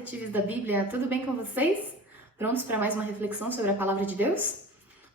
detetives da Bíblia, tudo bem com vocês? Prontos para mais uma reflexão sobre a palavra de Deus?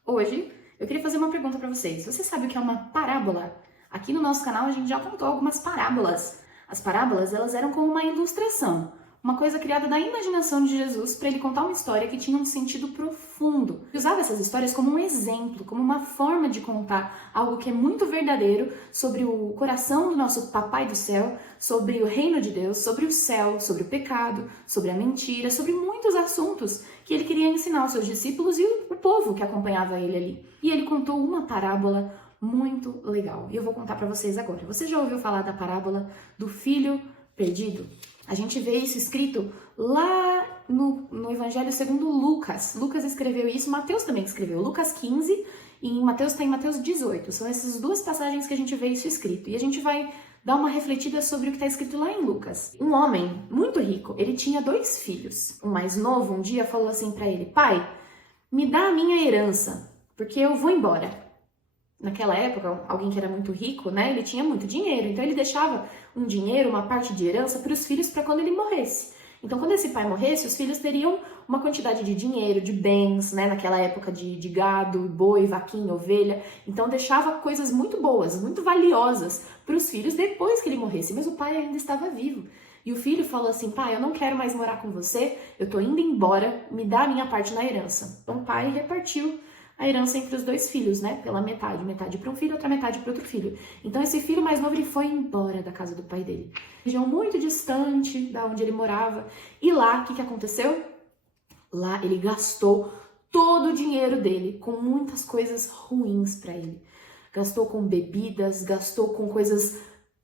Hoje eu queria fazer uma pergunta para vocês. Você sabe o que é uma parábola? Aqui no nosso canal a gente já contou algumas parábolas. As parábolas, elas eram como uma ilustração, uma coisa criada da imaginação de Jesus para ele contar uma história que tinha um sentido profundo. Ele usava essas histórias como um exemplo, como uma forma de contar algo que é muito verdadeiro sobre o coração do nosso Papai do Céu, sobre o reino de Deus, sobre o céu, sobre o pecado, sobre a mentira, sobre muitos assuntos que ele queria ensinar aos seus discípulos e o povo que acompanhava ele ali. E ele contou uma parábola muito legal. E eu vou contar para vocês agora. Você já ouviu falar da parábola do filho perdido? A gente vê isso escrito lá no Evangelho segundo Lucas. Lucas escreveu isso, Mateus também escreveu. Lucas 15 e Mateus está em Mateus 18. São essas duas passagens que a gente vê isso escrito. E a gente vai dar uma refletida sobre o que está escrito lá em Lucas. Um homem muito rico, ele tinha 2 filhos. O mais novo um dia falou assim para ele: pai, me dá a minha herança, porque eu vou embora. Naquela época, alguém que era muito rico, né, ele tinha muito dinheiro, então ele deixava um dinheiro, uma parte de herança para os filhos para quando ele morresse. Então, quando esse pai morresse, os filhos teriam uma quantidade de dinheiro, de bens, né, naquela época de gado, boi, vaquinha, ovelha. Então, deixava coisas muito boas, muito valiosas para os filhos depois que ele morresse, mas o pai ainda estava vivo. E o filho falou assim: pai, eu não quero mais morar com você, eu tô indo embora, me dá a minha parte na herança. Então, o pai repartiu a herança entre os 2 filhos, né? Pela metade para um filho, outra metade para outro filho. Então esse filho mais novo, ele foi embora da casa do pai dele, região muito distante da onde ele morava. E lá, o que aconteceu? Lá ele gastou todo o dinheiro dele com muitas coisas ruins para ele. Gastou com bebidas, gastou com coisas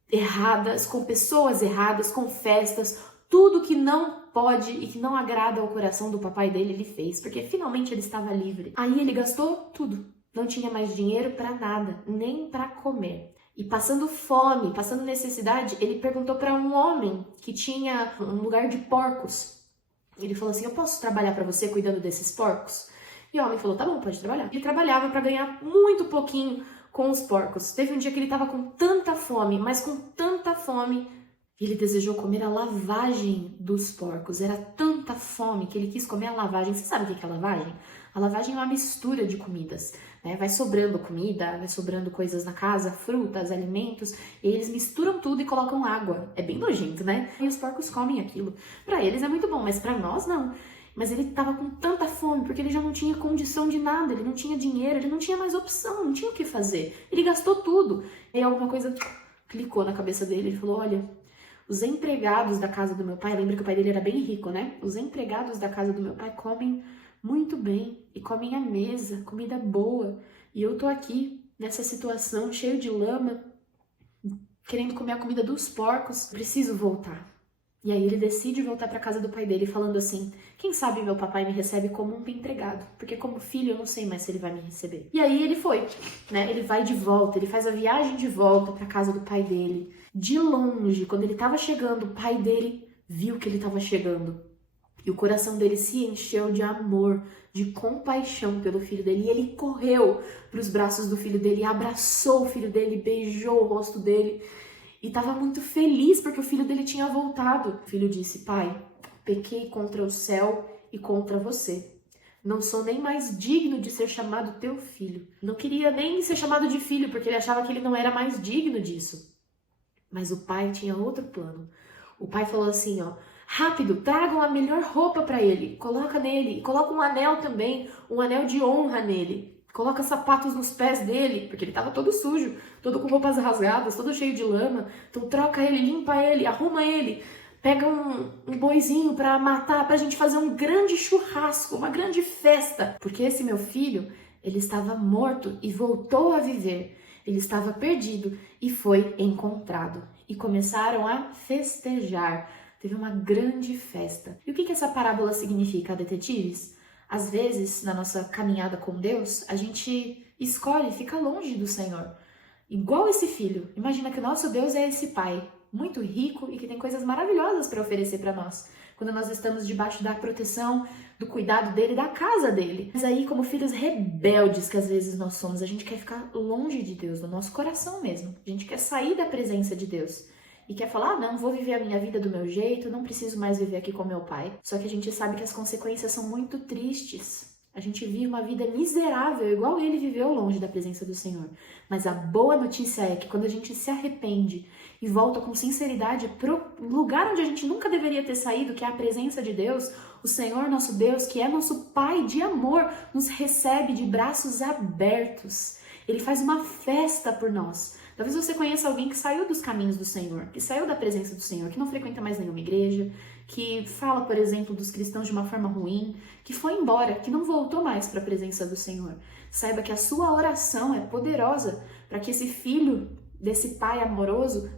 erradas, com pessoas erradas, com festas, tudo que não pode e que não agrada ao coração do papai dele, ele fez, porque finalmente ele estava livre. Aí ele gastou tudo, não tinha mais dinheiro para nada, nem para comer. E passando fome, passando necessidade, ele perguntou para um homem que tinha um lugar de porcos. Ele falou assim: eu posso trabalhar para você cuidando desses porcos? E o homem falou: tá bom, pode trabalhar. Ele trabalhava para ganhar muito pouquinho com os porcos. Teve um dia que ele estava com tanta fome, mas com tanta fome, ele desejou comer a lavagem dos porcos. Era tanta fome que ele quis comer a lavagem. Você sabe o que é a lavagem? A lavagem é uma mistura de comidas, né? Vai sobrando comida, vai sobrando coisas na casa, frutas, alimentos, e eles misturam tudo e colocam água. É bem nojento, né? E os porcos comem aquilo. Para eles é muito bom, mas para nós não. Mas ele estava com tanta fome, porque ele já não tinha condição de nada, ele não tinha dinheiro, ele não tinha mais opção, não tinha o que fazer. Ele gastou tudo. E aí alguma coisa clicou na cabeça dele, ele falou: olha, os empregados da casa do meu pai, lembra que o pai dele era bem rico, né? Os empregados da casa do meu pai comem muito bem e comem à mesa, comida boa. E eu tô aqui nessa situação, cheio de lama, querendo comer a comida dos porcos. Preciso voltar. E aí ele decide voltar para casa do pai dele, falando assim: quem sabe meu papai me recebe como um empregado, porque como filho eu não sei mais se ele vai me receber. E aí ele foi, né? Ele vai de volta, ele faz a viagem de volta para casa do pai dele. De longe, quando ele estava chegando, o pai dele viu que ele estava chegando. E o coração dele se encheu de amor, de compaixão pelo filho dele. E ele correu para os braços do filho dele, abraçou o filho dele, beijou o rosto dele. E estava muito feliz porque o filho dele tinha voltado. O filho disse: pai, pequei contra o céu e contra você. Não sou nem mais digno de ser chamado teu filho. Não queria nem ser chamado de filho, porque ele achava que ele não era mais digno disso. Mas o pai tinha outro plano. O pai falou assim, ó: rápido, tragam a melhor roupa para ele. Coloca nele, e coloca um anel também, um anel de honra nele. Coloca sapatos nos pés dele, porque ele estava todo sujo, todo com roupas rasgadas, todo cheio de lama. Então troca ele, limpa ele, arruma ele. Pega um boizinho para matar, pra gente fazer um grande churrasco, uma grande festa. Porque esse meu filho, ele estava morto e voltou a viver. Ele estava perdido e foi encontrado. E começaram a festejar. Teve uma grande festa. E o que essa parábola significa, detetives? Às vezes, na nossa caminhada com Deus, a gente escolhe ficar longe do Senhor. Igual esse filho. Imagina que o nosso Deus é esse pai, muito rico e que tem coisas maravilhosas para oferecer para nós. Quando nós estamos debaixo da proteção, do cuidado dele, da casa dele. Mas aí, como filhos rebeldes que às vezes nós somos, a gente quer ficar longe de Deus, do nosso coração mesmo. A gente quer sair da presença de Deus. e quer falar, não, vou viver a minha vida do meu jeito, não preciso mais viver aqui com meu pai. Só que a gente sabe que as consequências são muito tristes. A gente vive uma vida miserável, igual ele viveu longe da presença do Senhor. Mas a boa notícia é que quando a gente se arrepende e volta com sinceridade pro lugar onde a gente nunca deveria ter saído, que é a presença de Deus, o Senhor nosso Deus, que é nosso Pai de amor, nos recebe de braços abertos. Ele faz uma festa por nós. Talvez você conheça alguém que saiu dos caminhos do Senhor, que saiu da presença do Senhor, que não frequenta mais nenhuma igreja, que fala, por exemplo, dos cristãos de uma forma ruim, que foi embora, que não voltou mais para a presença do Senhor. Saiba que a sua oração é poderosa para que esse filho desse pai amoroso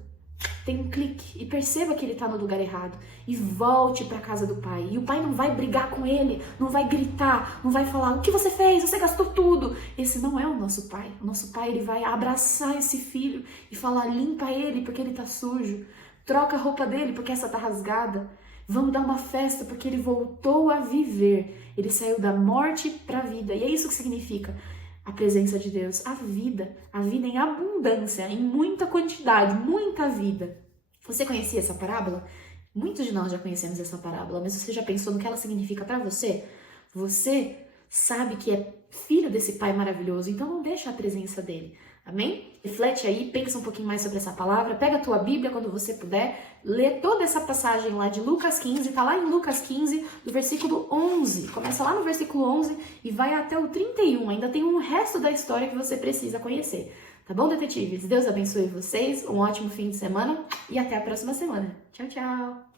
tenha um clique e perceba que ele está no lugar errado e volte para a casa do pai. E o pai não vai brigar com ele, não vai gritar, não vai falar, o que você fez? Você gastou tudo. Esse não é o nosso pai. O nosso pai, ele vai abraçar esse filho e falar, limpa ele porque ele está sujo. Troca a roupa dele porque essa está rasgada. Vamos dar uma festa porque ele voltou a viver. Ele saiu da morte para a vida. E é isso que significa a presença de Deus, a vida em abundância, em muita quantidade, muita vida. Você conhecia essa parábola? Muitos de nós já conhecemos essa parábola, mas você já pensou no que ela significa para você? Você sabe que é filho desse Pai maravilhoso, então não deixa a presença dele. Amém? Reflete aí, pensa um pouquinho mais sobre essa palavra, pega a tua Bíblia quando você puder, lê toda essa passagem lá de Lucas 15, tá lá em Lucas 15, do versículo 11. Começa lá no versículo 11 e vai até o 31. Ainda tem um resto da história que você precisa conhecer. Tá bom, detetives? Deus abençoe vocês, um ótimo fim de semana e até a próxima semana. Tchau, tchau!